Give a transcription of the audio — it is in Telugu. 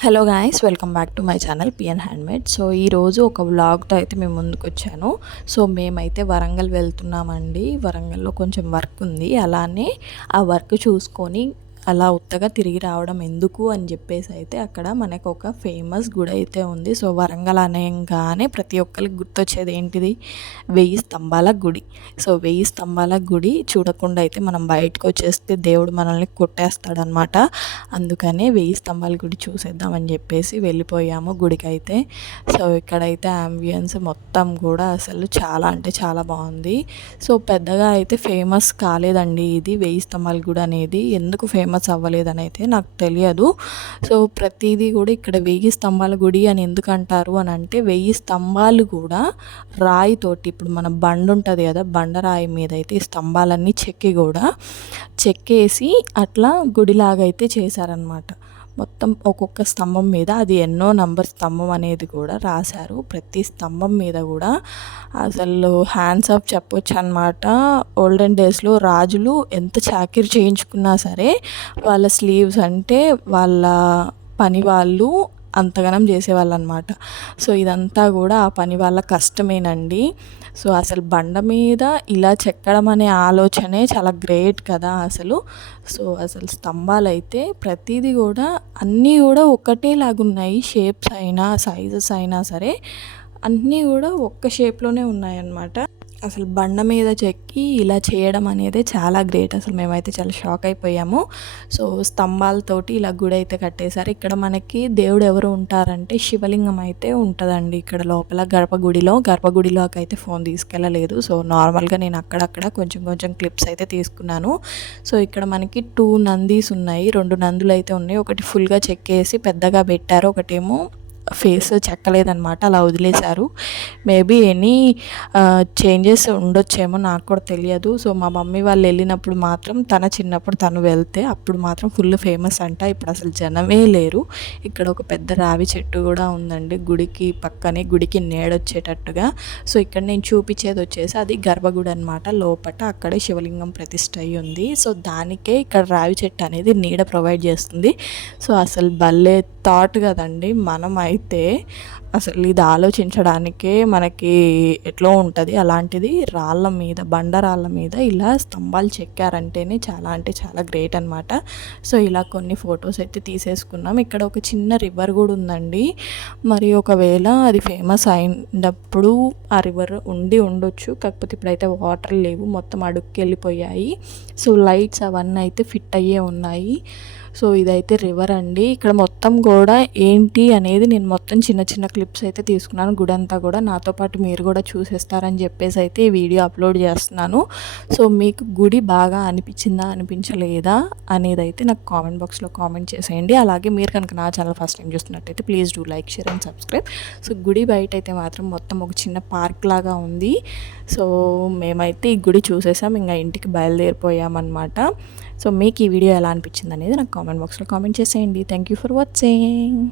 Hello guys, welcome back to my channel PN handmade. So ఈరోజు ఒక వ్లాగ్తో అయితే మేము ముందుకు వచ్చాను. సో మేమైతే వరంగల్ వెళ్తున్నామండి. వరంగల్లో కొంచెం వర్క్ ఉంది, అలానే ఆ వర్క్ చూసుకొని అలా ఉత్తగా తిరిగి రావడం ఎందుకు అని చెప్పేసి అయితే అక్కడ మనకు ఒక ఫేమస్ గుడి అయితే ఉంది. సో వరంగల్ అనగానే ప్రతి ఒక్కరికి గుర్తొచ్చేది ఏంటిది? 1000 స్తంభాల గుడి. సో 1000 స్తంభాల గుడి చూడకుండా అయితే మనం బయటకు వచ్చేస్తే దేవుడు మనల్ని కొట్టేస్తాడనమాట. అందుకనే 1000 స్తంభాల గుడి చూసేద్దామని చెప్పేసి వెళ్ళిపోయాము గుడికి అయితే. సో ఇక్కడైతే అంబియన్స్ మొత్తం కూడా అసలు చాలా అంటే చాలా బాగుంది. సో పెద్దగా అయితే ఫేమస్ కాలేదండి ఇది 1000 స్తంభాల గుడి అనేది. ఎందుకు ఫేమస్ అవ్వలేదని అయితే నాకు తెలియదు. సో ప్రతిదీ కూడా ఇక్కడ 1000 స్తంభాల గుడి అని ఎందుకు అంటారు అని అంటే, 1000 స్తంభాలు కూడా రాయితోటి, ఇప్పుడు మన బండ ఉంటుంది కదా, బండరాయి మీద అయితే ఈ స్తంభాలన్నీ చెక్కేసి అట్లా గుడిలాగా అయితే చేశారనమాట. మొత్తం ఒక్కొక్క స్తంభం మీద అది ఎన్నో నంబర్ స్తంభం అనేది కూడా రాశారు. ప్రతి స్తంభం మీద కూడా అసలు హ్యాండ్స్ ఆఫ్ చెప్పొచ్చు అనమాట. ఓల్డెన్ డేస్లో రాజులు ఎంత చాకిరి చేయించుకున్నా సరే వాళ్ళ స్లీవ్స్ అంటే వాళ్ళ పని వాళ్ళు అంతగానం చేసేవాళ్ళు అనమాట. సో ఇదంతా కూడా ఆ పని వాళ్ళ కష్టమేనండి. సో అసలు బండ మీద ఇలా చెక్కడం అనే ఆలోచనే చాలా గ్రేట్ కదా అసలు. సో అసలు స్తంభాలు అయితే ప్రతిదీ కూడా అన్నీ కూడా ఒకటేలాగున్నాయి. షేప్స్ అయినా సైజెస్ అయినా సరే అన్నీ కూడా ఒక్క షేప్లోనే ఉన్నాయన్నమాట. అసలు బండ మీద చెక్కి ఇలా చేయడం అనేది చాలా గ్రేట్. అసలు మేమైతే చాలా షాక్ అయిపోయాము. సో స్తంభాలతోటి ఇలా గుడి అయితే కట్టేశారు. ఇక్కడ మనకి దేవుడు ఎవరు ఉంటారంటే శివలింగం అయితే ఉంటుందండి ఇక్కడ లోపల గర్భగుడిలోకి అయితే ఫోన్ తీసుకెళ్ళలేదు. సో నార్మల్గా నేను అక్కడక్కడ కొంచెం కొంచెం క్లిప్స్ అయితే తీసుకున్నాను. సో ఇక్కడ మనకి 2 నందీస్ ఉన్నాయి, 2 నందులు అయితే ఉన్నాయి. ఒకటి ఫుల్గా చెక్కేసి పెద్దగా పెట్టారు, ఒకటేమో ఫేస్ చెక్కలేదనమాట, అలా వదిలేశారు. మేబీ ఎనీ చేంజెస్ ఉండొచ్చేమో, నాకు కూడా తెలియదు. సో మా మమ్మీ వాళ్ళు వెళ్ళినప్పుడు మాత్రం, తన చిన్నప్పుడు తను వెళ్తే అప్పుడు మాత్రం ఫుల్ ఫేమస్ అంట. ఇప్పుడు అసలు జనమే లేరు. ఇక్కడ ఒక పెద్ద రావి చెట్టు కూడా ఉందండి గుడికి పక్కనే, గుడికి నీడొచ్చేటట్టుగా. సో ఇక్కడ నేను చూపించేది వచ్చేసి అది గర్భగుడి అనమాట. లోపట అక్కడే శివలింగం ప్రతిష్ఠ అయి ఉంది. సో దానికే ఇక్కడ రావి చెట్టు అనేది నీడ ప్రొవైడ్ చేస్తుంది. సో అసలు భలే థాట్ కదండి. మనం అయితే అసలు ఇది ఆలోచించడానికే మనకి ఎట్లా ఉంటుంది. అలాంటిది రాళ్ళ మీద, బండరాళ్ళ మీద ఇలా స్తంభాలు చెక్కారంటేనే చాలా అంటే చాలా గ్రేట్ అనమాట. సో ఇలా కొన్ని ఫొటోస్ అయితే తీసేసుకున్నాం. ఇక్కడ ఒక చిన్న రివర్ కూడా ఉందండి. మరి ఒకవేళ అది ఫేమస్ అయినప్పుడు ఆ రివర్ ఉండొచ్చు. కాకపోతే ఇప్పుడైతే వాటర్ లేవు, మొత్తం అడుక్కి వెళ్ళిపోయాయి. సో లైట్స్ అవన్నీ అయితే ఫిట్ అయ్యే ఉన్నాయి. సో ఇదైతే రివర్ అండి. ఇక్కడ మొత్తం కూడా ఏంటి అనేది నేను మొత్తం చిన్న చిన్న క్లిప్స్ అయితే తీసుకున్నాను. గుడి అంతా కూడా నాతో పాటు మీరు కూడా చూసేస్తారని చెప్పేసి అయితే ఈ వీడియో అప్లోడ్ చేస్తున్నాను. సో మీకు గుడి బాగా అనిపించిందా అనిపించలేదా అనేది అయితే నాకు కామెంట్ బాక్స్లో కామెంట్ చేసేయండి. అలాగే మీరు కనుక నా ఛానల్ ఫస్ట్ టైం చూస్తున్నట్టయితే please do like, share and subscribe. So గుడి బయట అయితే మాత్రం మొత్తం ఒక చిన్న పార్క్ లాగా ఉంది. సో మేమైతే ఈ గుడి చూసేసాం, ఇంకా ఇంటికి బయలుదేరిపోయామన్నమాట. సో మీకు ఈ వీడియో ఎలా అనిపించింది అనేది నాకు కామెంట్ బాక్స్లో కామెంట్ చేసేయండి. Thank you for watching.